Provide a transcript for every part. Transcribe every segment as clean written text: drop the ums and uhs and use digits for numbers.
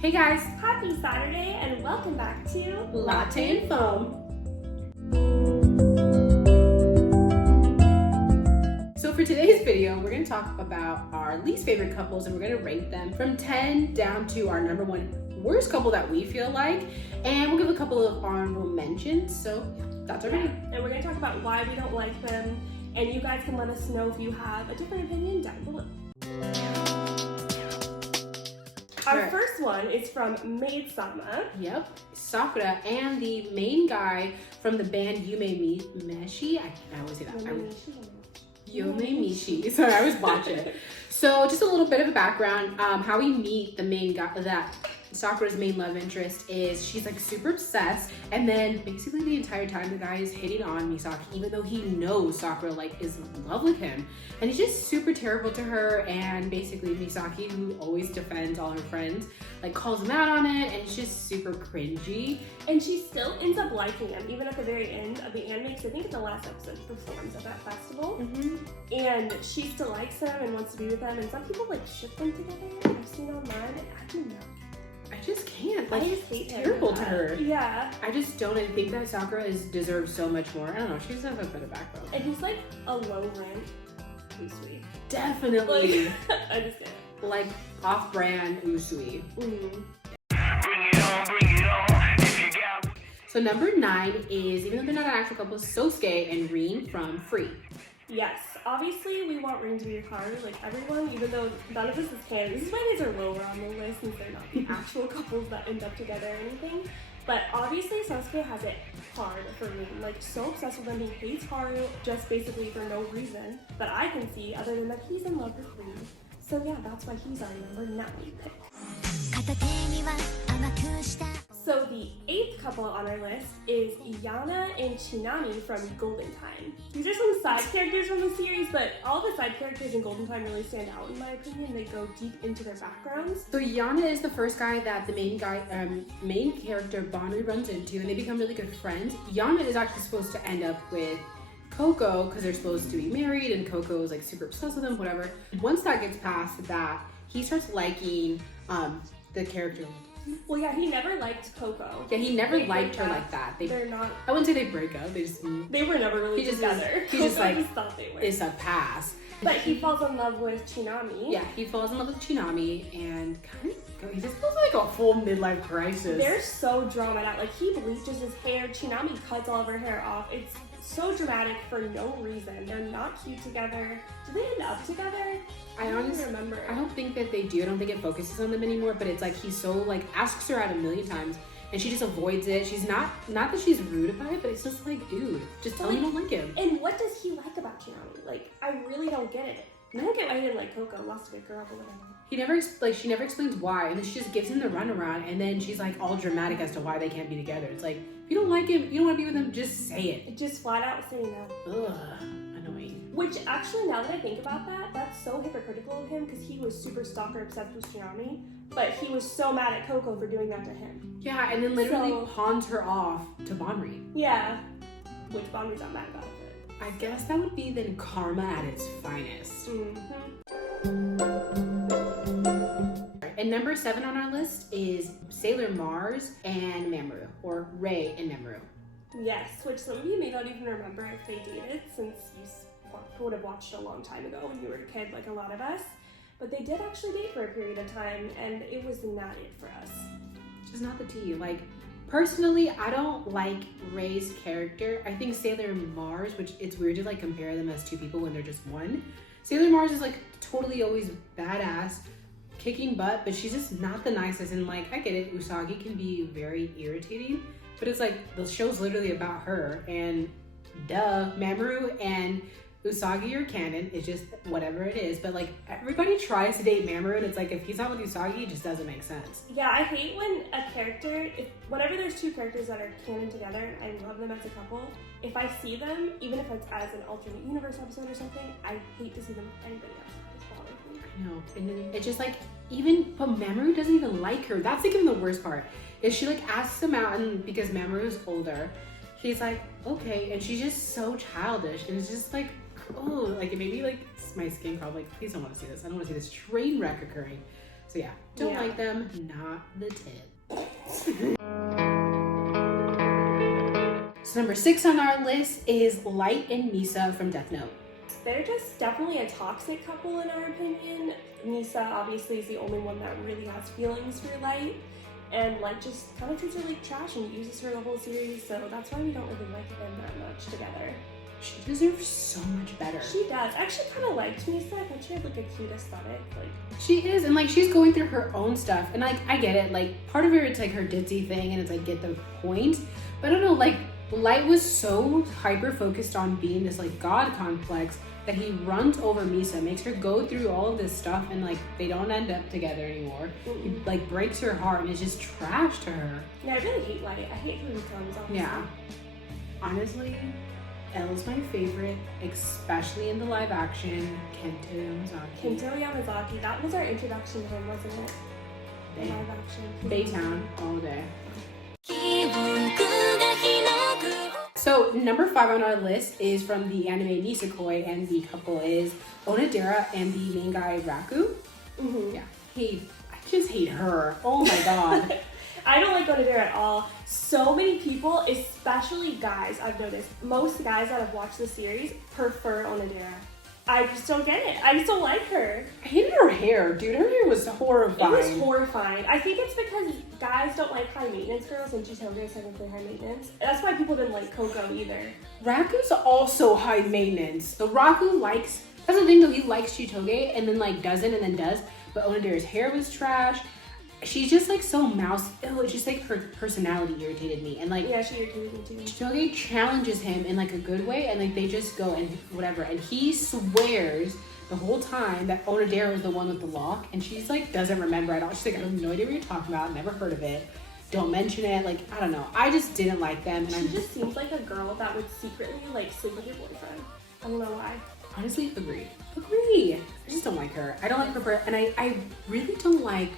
Hey guys! Happy Saturday and welcome back to Latte and Foam. So for today's video, we're going to talk about our least favorite couples and we're going to rate them from 10 down to our number one worst couple that we feel like. And we'll give a couple of honorable mentions. So that's our video. And we're going to talk about why we don't like them. And you guys can let us know if you have a different opinion down below. Our first one is from Maid-sama. Yep, Sakura and the main guy from the band Yume Meshi. I always say that. Yume Mishi. Sorry, I always watch it. So just a little bit of a background. How we meet the main guy, that Sakura's main love interest is she's like super obsessed, and then basically the entire time the guy is hitting on Misaki, even though he knows Sakura like is in love with him, and he's just super terrible to her. And basically Misaki, who always defends all her friends, like calls him out on it, and it's just super cringy. And she still ends up liking him, even at the very end of the anime, because I think in the last episode she performs at that festival. And she still likes him and wants to be with him, and some people like ship them together. I've seen online, and I don't know. I just can't. Like, I just hate it's terrible to her. Yeah. I just don't. I think that Sakura deserves so much more. I don't know. She doesn't have a better backbone. And he's like a low rent. Usui. Definitely. Like, I understand. Like off-brand Usui. Mm-hmm. Bring it on, if you got. So number 9 is, even though they're not an actual couple, Sosuke and Rin from Free. Yes, obviously we want Rin to be Hikaru, like everyone, even though none of us is canon. This is why these are lower on the list, since they're not the actual couples that end up together or anything. But obviously Sasuke has it hard for Rin, like so obsessed with him. He hates Haru just basically for no reason that I can see other than that he's in love with Rin. So yeah, that's why he's our number 9 pick. So the 8th couple on our list is Yana and Chinami from Golden Time. These are some side characters from the series, but all the side characters in Golden Time really stand out in my opinion. They go deep into their backgrounds. So Yana is the first guy that the main character Bonri runs into, and they become really good friends. Yana is actually supposed to end up with Coco because they're supposed to be married, and Coco is like super obsessed with him, whatever. Once that gets past that, he starts liking the character. Well, yeah, he never liked Coco. Yeah, he never liked her like that. They're not. I wouldn't say they break up. They were never really together. He just like thought they were. It's a pass. But he falls in love with Chinami. Yeah, he falls in love with Chinami, and he just feels like a full midlife crisis. They're so drawn out. Like, he bleaches his hair. Chinami cuts all of her hair off. It's so dramatic for no reason. They're not cute together. Do they end up together? I honestly remember. I don't think that they do. I don't think it focuses on them anymore, but it's like he's so like asks her out a million times and she just avoids it. She's not that she's rude about it, but it's just like, dude, just tell me you don't like him. And what does he like about Chinami? Like, I really don't get it. I don't get why he didn't like Coco, lost a good girl, but whatever. She never explains why, and then she just gives him the runaround, and then she's like all dramatic as to why they can't be together. It's like, if you don't like him, you don't want to be with him, just say it. Just flat out say no. Ugh, annoying. Which actually, now that I think about that, that's so hypocritical of him because he was super stalker obsessed with Chinami, but he was so mad at Coco for doing that to him. Yeah, and then literally pawns her off to Bonri. Yeah, which Bonri's not mad about it. I guess that would be then karma at its finest. And number 7 on our list is Sailor Mars and Mamoru, or Rei and Mamoru. Yes, which some of you may not even remember if they dated, since you would have watched a long time ago when you were a kid, like a lot of us. But they did actually date for a period of time, and it was not it for us. Just not the tea. Like, personally, I don't like Rei's character. I think Sailor Mars, which it's weird to like compare them as two people when they're just one. Sailor Mars is like totally always badass, kicking butt, but she's just not the nicest. And like, I get it, Usagi can be very irritating, but it's like the show's literally about her, and duh, Mamoru and Usagi are canon. It's just whatever it is. But like, everybody tries to date Mamoru, and it's like, if he's not with Usagi, it just doesn't make sense. Yeah, I hate when a character, whenever there's two characters that are canon together, and I love them as a couple, if I see them, even if it's as an alternate universe episode or something, I hate to see them with anybody else. It just bothers me. I know, and then it's just like, but Mamoru doesn't even like her. That's like even the worst part. Is she like asks him out, and because Mamoru's older, he's like, okay, and she's just so childish, and it's just like, oh, like it made me like my skin crawl. Like, please don't want to see this. I don't want to see this train wreck occurring. So yeah, don't like them, not the tip. So number 6 on our list is Light and Misa from Death Note. They're just definitely a toxic couple in our opinion. Misa obviously is the only one that really has feelings for Light, and Light just kind of treats her like trash and uses her the whole series, so that's why we don't really like them that much together. She deserves so much better. She does. I actually kind of liked Misa. I thought she had like a cute aesthetic. She is, and like she's going through her own stuff, and like I get it. Like part of her, it's like her ditzy thing, and it's like get the point. But I don't know. Like Light was so hyper focused on being this like god complex that he runs over Misa, makes her go through all of this stuff, and like they don't end up together anymore. He like breaks her heart, and it's just trash to her. Yeah, I really hate Light. I hate who he becomes. Honestly. Yeah, honestly. Elle's my favorite, especially in the live action. Kento Yamazaki. Kento Yamazaki. That was our introduction to him, wasn't it? The live action. Baytown all day. So number 5 on our list is from the anime Nisekoi, and the couple is Onodera and the main guy Raku. Mm-hmm. Yeah, I just hate her. Oh my god. I don't like Onodera at all. So many people, especially guys, I've noticed, most guys that have watched the series prefer Onodera. I just don't get it. I just don't like her. I hated her hair, dude. Her hair was horrifying. It was horrifying. I think it's because guys don't like high maintenance girls, and Chitoge is technically high maintenance. That's why people didn't like Coco either. Raku's also high maintenance. So Raku likes, that's the thing though, he likes Chitoge and then like doesn't and then does. But Onodera's hair was trash. She's just like so mouse. Oh, it's just like her personality irritated me. And like, yeah, she irritated me too. Chitoge challenges him in like a good way, and like they just go and whatever. And he swears the whole time that Onodera was the one with the lock, and she's like doesn't remember at all. She's like, I have no idea what you're talking about. Never heard of it. Don't mention it. Like I don't know. I just didn't like them. And she just seems like a girl that would secretly like sleep with your boyfriend. I don't know why. Honestly, agree. I just don't like her. I don't like her, and I really don't like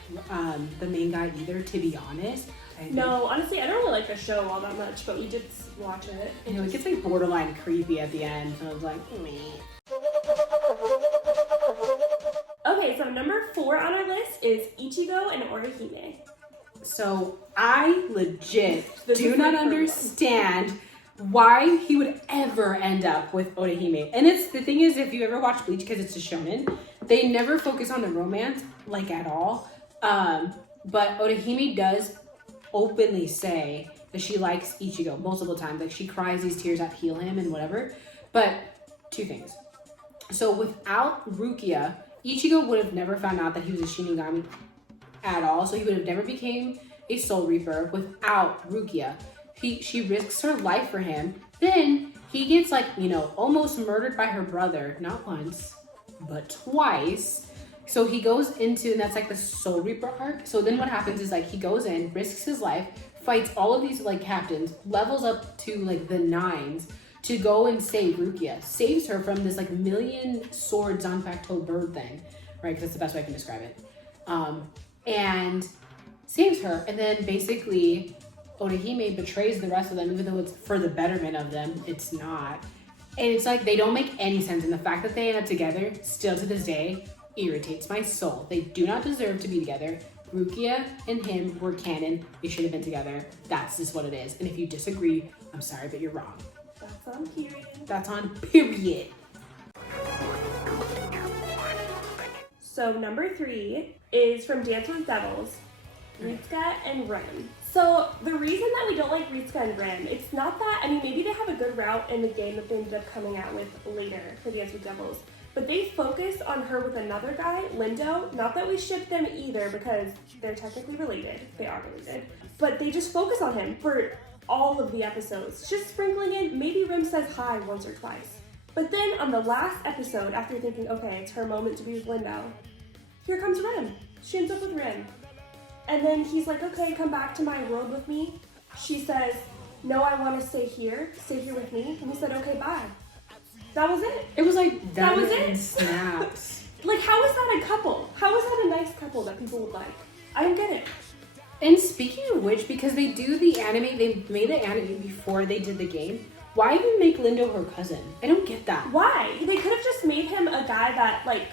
the main guy either, to be honest. No, honestly, I don't really like the show all that much, but we did watch it. You know, it gets like borderline creepy at the end, so I was like, meh. Okay, so number 4 on our list is Ichigo and Orihime. So I legit do not understand why he would ever end up with Orihime. And it's the thing is, if you ever watch Bleach, because it's a shonen, they never focus on the romance like at all. But Orihime does openly say that she likes Ichigo multiple times. Like she cries these tears that heal him and whatever. But 2 things. So without Rukia, Ichigo would have never found out that he was a Shinigami at all. So he would have never became a Soul Reaper without Rukia. She risks her life for him. Then he gets like, you know, almost murdered by her brother, not once, but twice. So he goes into, and that's like the Soul Reaper arc. So then what happens is like he goes in, risks his life, fights all of these like captains, levels up to like the 9s to go and save Rukia. Saves her from this like million sword Zanpakuto bird thing, right? Because that's the best way I can describe it. And saves her, and then basically Orihime betrays the rest of them, even though it's for the betterment of them. It's not. And it's like they don't make any sense. And the fact that they end up together, still to this day, irritates my soul. They do not deserve to be together. Rukia and him were canon. They should have been together. That's just what it is. And if you disagree, I'm sorry, but you're wrong. That's on period. That's on period. So number 3 is from Dance with Devils, Ritsuka and Ren. So the reason that we don't like Ritsuka and Ren, it's not that, I mean, maybe they have a good route in the game that they ended up coming out with later for Dance with Devils, but they focus on her with another guy, Lindo. Not that we ship them either, because they're technically related. They are related. But they just focus on him for all of the episodes, just sprinkling in, maybe Rim says hi once or twice. But then on the last episode, after thinking, okay, it's her moment to be with Lindo, here comes Rim. She ends up with Rim. And then he's like, okay, come back to my world with me. She says, no, I want to stay here with me. And he said, okay, bye. That was it. It was like that was it. Snaps. Like, how is that a couple? How is that a nice couple that people would like? I don't get it. And speaking of which, because they do the anime, they made the anime before they did the game. Why even make Lindo her cousin? I don't get that. Why? They could have just made him a guy that, like,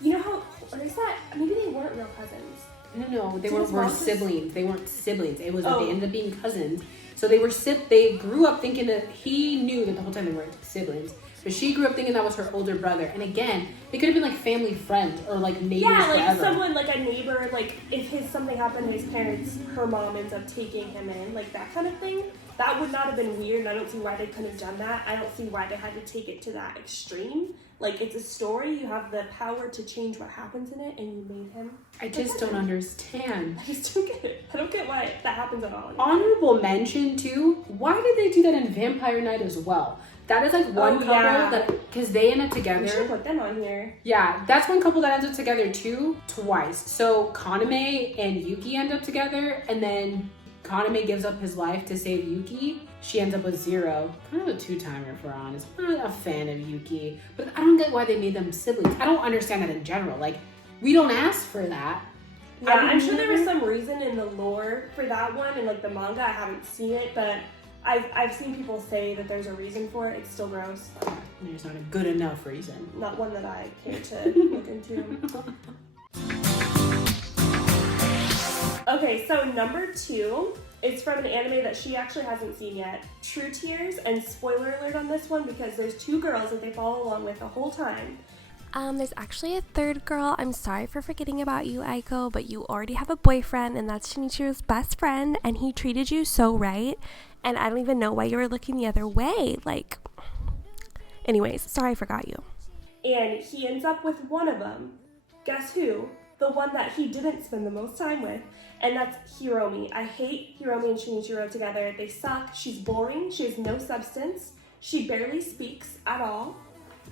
you know how Or is that, maybe they weren't real cousins. No, they So were siblings. They weren't siblings. It was that they ended up being cousins. So they grew up thinking that he knew that the whole time they weren't siblings. But she grew up thinking that was her older brother. And again, they could have been like family friends or like neighbors forever. Someone, like a neighbor, like if something happened to his parents, her mom ends up taking him in, like that kind of thing. That would not have been weird, and I don't see why they couldn't have done that. I don't see why they had to take it to that extreme. Like, it's a story, you have the power to change what happens in it, and you made him. I just don't understand. I just don't get it. I don't get why that happens at all. Honorable mention, too, why did they do that in Vampire Night as well? That is like one couple that, because they end up together. We should put them on here. Yeah, that's one couple that ends up together too, twice. So Kaname and Yuki end up together, and then Kaname gives up his life to save Yuki. She ends up with Zero. Kind of a two-timer, if we're honest. I'm not a fan of Yuki, but I don't get why they made them siblings. I don't understand that in general. Like, we don't ask for that. Yeah, I'm sure there was some reason in the lore for that one, in like the manga. I haven't seen it, but I've seen people say that there's a reason for it. It's still gross. There's not a good enough reason. Not one that I care to look into. Okay, so number 2 is from an anime that she actually hasn't seen yet. True Tears, and spoiler alert on this one because there's 2 girls that they follow along with the whole time. There's actually a third girl. I'm sorry for forgetting about you, Aiko, but you already have a boyfriend, and that's Shinichiro's best friend, and he treated you so right, and I don't even know why you were looking the other way. Like, anyways, sorry I forgot you. And he ends up with one of them. Guess who? The one that he didn't spend the most time with, and that's Hiromi. I hate Hiromi and Shinichiro together. They suck. She's boring. She has no substance. She barely speaks at all.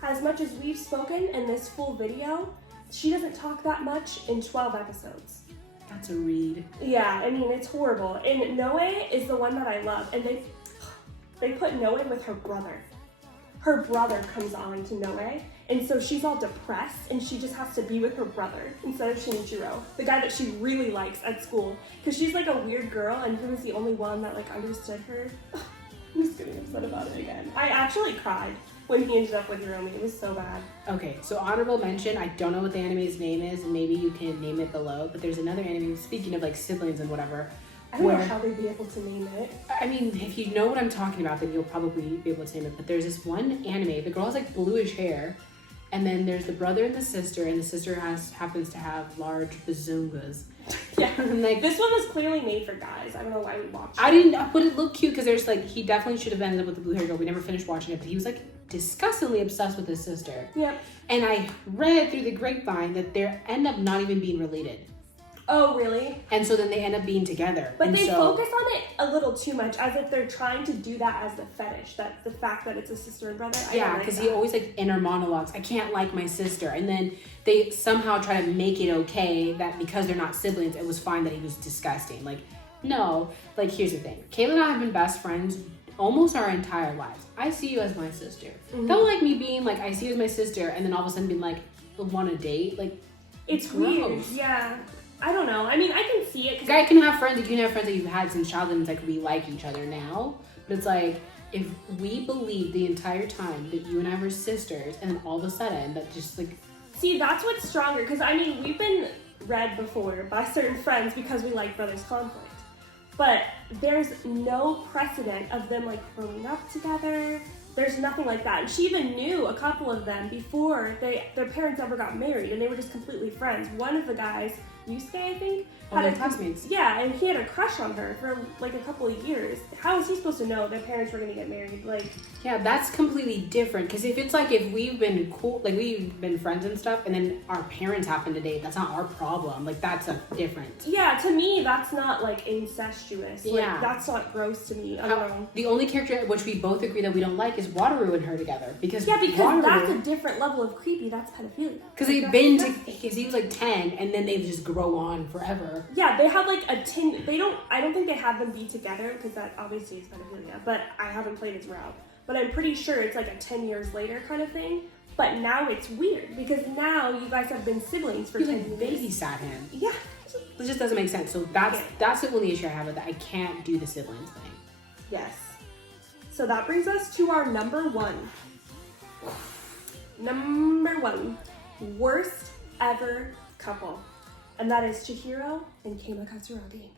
As much as we've spoken in this full video, she doesn't talk that much in 12 episodes. That's a read. Yeah, I mean, it's horrible. And Noe is the one that I love, and they put Noe with her brother. Her brother comes on to Noe, and so she's all depressed, and she just has to be with her brother instead of Shinichiro, the guy that she really likes at school. Because she's like a weird girl, and he was the only one that like understood her. I'm just getting upset about it again. I actually cried when he ended up with Hiromi. It was so bad. Okay, so honorable mention, I don't know what the anime's name is, maybe you can name it below, but there's another anime, speaking of like siblings and whatever. I don't know how they'd be able to name it. I mean, if you know what I'm talking about, then you'll probably be able to name it, but there's this one anime, the girl has like bluish hair, and then there's the brother and the sister happens to have large bazongas. Yeah, like, this one was clearly made for guys. I don't know why we watched it. I didn't, but it looked cute because there's like, he definitely should have ended up with the blue hair girl. We never finished watching it, but he was like disgustingly obsessed with his sister. Yep. And I read through the grapevine that they end up not even being related. Oh, really? And so then they end up being together. But they focus on it a little too much, as if they're trying to do that as the fetish, that the fact that it's a sister and brother. Yeah, because he always like inner monologues, I can't like my sister. And then they somehow try to make it okay that because they're not siblings, it was fine that he was disgusting. Like, no. Like, here's the thing. Kayla and I have been best friends almost our entire lives. I see you as my sister. Mm-hmm. Don't like me being like, I see you as my sister, and then all of a sudden being like, want to date? Like, it's weird. Yeah. I don't know. I mean, I can see it. Guy can have friends. You can have friends that you've had since childhood, and it's like we like each other now. But it's like, if we believed the entire time that you and I were sisters, and then all of a sudden that just like... See, that's what's stronger. Because, I mean, we've been read before by certain friends because we like brothers' conflict. But there's no precedent of them, like, growing up together. There's nothing like that. And she even knew a couple of them before their parents ever got married, and they were just completely friends. One of the guys, Yusuke, I think, had classmates. Yeah, and he had a crush on her for like a couple of years. How was he supposed to know their parents were going to get married? Like, yeah, that's completely different. Because if it's like, if we've been cool, like we've been friends and stuff, and then our parents happen to date, that's not our problem. Like, that's a different. Yeah, to me, that's not like incestuous. Like, yeah, that's not gross to me. I don't know. The only character which we both agree that we don't like is Wataru and her together. Because Wataru, that's a different level of creepy. That's pedophilia. Because they've been because he was like 10, and then they just grow on forever. Yeah, they have like a 10. I don't think they have them be together because that obviously is pedophilia. But I haven't played his route. But I'm pretty sure it's like a 10 years later kind of thing. But now it's weird because now you guys have been siblings for 10 years. Babysat him. Yeah. It just doesn't make sense. So that's the only issue I have with that. I can't do the siblings thing. Yes. So that brings us to our number 1. Number 1. Worst ever couple, and that is Chihiro and Keima Katsuragi.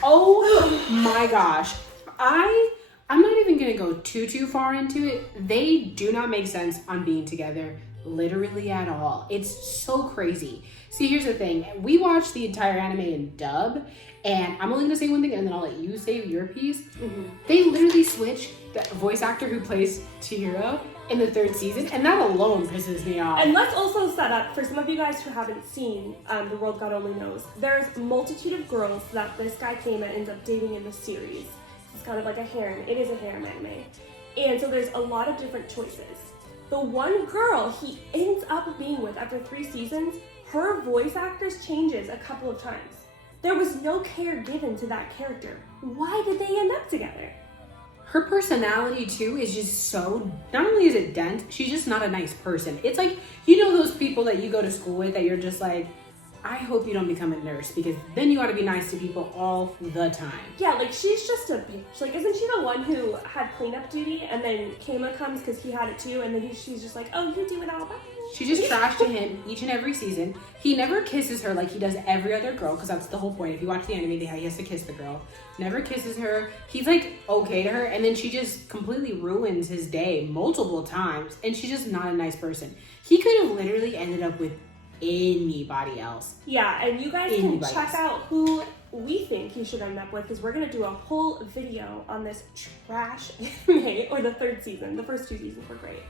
Oh my gosh. I'm not even gonna go too far into it. They do not make sense on being together literally at all. It's so crazy. See, here's the thing. We watched the entire anime in dub, and I'm only gonna say one thing and then I'll let you say your piece. They literally switched the voice actor who plays Chihiro in the 3rd season, and that alone pisses me off. And let's also set up, for some of you guys who haven't seen The World God Only Knows, there's a multitude of girls that this guy came and ends up dating in the series. It's kind of like a harem. It is a harem anime. And so there's a lot of different choices. The one girl he ends up being with after 3 seasons, her voice actress changes a couple of times. There was no care given to that character. Why did they end up together? Her personality too is just so, not only is it dense, she's just not a nice person. It's like, you know those people that you go to school with that you're just like, I hope you don't become a nurse, because then you ought to be nice to people all the time. Yeah, like she's just a bitch. Like, isn't she the one who had cleanup duty and then Keima comes because he had it too, and then she's just like, oh, you do it all, bye. She just trashed to him each and every season. He never kisses her like he does every other girl, because that's the whole point. If you watch the anime, he has to kiss the girl. Never kisses her. He's like okay to her, and then she just completely ruins his day multiple times, and she's just not a nice person. He could have literally ended up with anybody else. Yeah, and you guys can check out who we think he should end up with, because we're going to do a whole video on this trash anime, or the 3rd season. The first 2 seasons were great.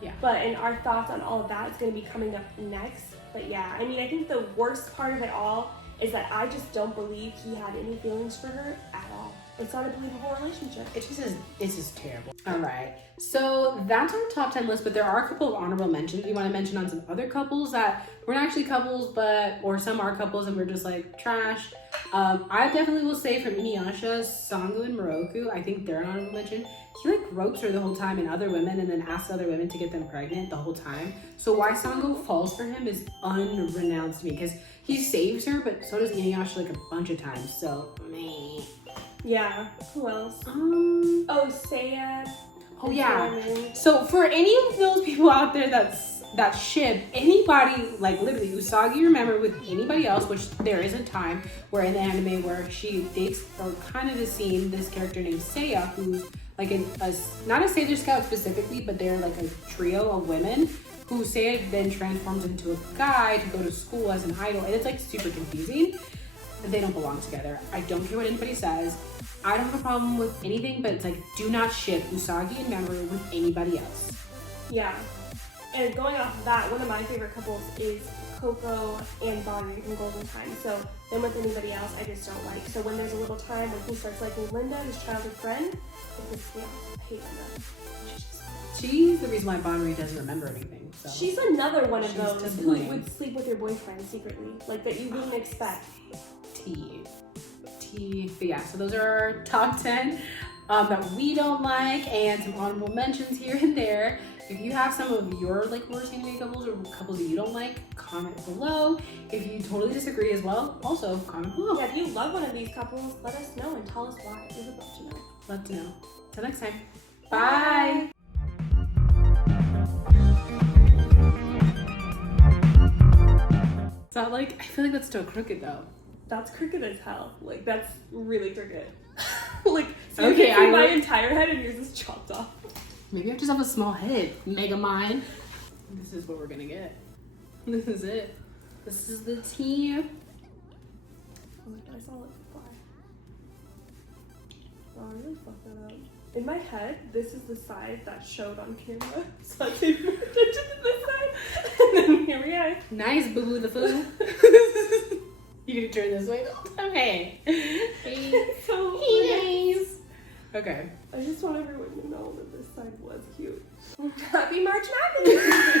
Yeah. But and our thoughts on all of that is going to be coming up next. But yeah, I mean, I think the worst part of it all is that I just don't believe he had any feelings for her at all. It's not a believable relationship. It's just terrible. All right. So that's our top 10 list, but there are a couple of honorable mentions. We want to mention on some other couples that weren't actually couples, or some are couples and we're just like trash. I definitely will say from Inuyasha, Sango and Moroku, I think they're an honorable mention. He like ropes her the whole time and other women, and then asks other women to get them pregnant the whole time. So why Sango falls for him is unrenounced to me, because he saves her, but so does Inuyasha like a bunch of times. So meh. Yeah. Who else? Oh, Seiya. Oh yeah. So for any of those people out there that ship anybody, like literally Usagi or Member with anybody else, which there is a time where in the anime where she dates, or kind of has seen this character named Seiya, who's like not a Sailor Scout specifically, but they're like a trio of women who Seiya then transforms into a guy to go to school as an idol, and it's like super confusing. They don't belong together. I don't care what anybody says. I don't have a problem with anything, but it's like, do not ship Usagi and Mamoru with anybody else. Yeah. And going off of that, one of my favorite couples is Coco and Bonnie from Golden Time. So them with anybody else, I just don't like. So when there's a little time when he starts liking Linda, his childhood friend, it pisses me off. I hate Linda. She's the reason why Bonnie doesn't remember anything. So. She's another one of She's those just who lame. would sleep with your boyfriend secretly, like that you wouldn't expect. But yeah, so those are our top 10 that we don't like, and some honorable mentions here and there. If you have some of your like worst anime couples or couples that you don't like, comment below. If you totally disagree as well, also comment below. Yeah, if you love one of these couples, let us know and tell us why. We would love to know. Love to know. Till next time. Bye. Is that like, I feel like that's still crooked though. That's crooked as hell. Like, that's really crooked. Like, so Okay, you can see my entire head and yours is chopped off. Maybe I just have a small head. Mega mind. This is what we're gonna get. This is it. This is the tea. Oh my God, I saw it fly. Oh, I really fucked that up. In my head, this is the side that showed on camera. So I paid more attention to this side. And then here we are. Nice, boo the foo. You can turn this way the whole time. Hey. Hey. So Nice. Okay. I just want everyone to know that this side was cute. Happy March Madness!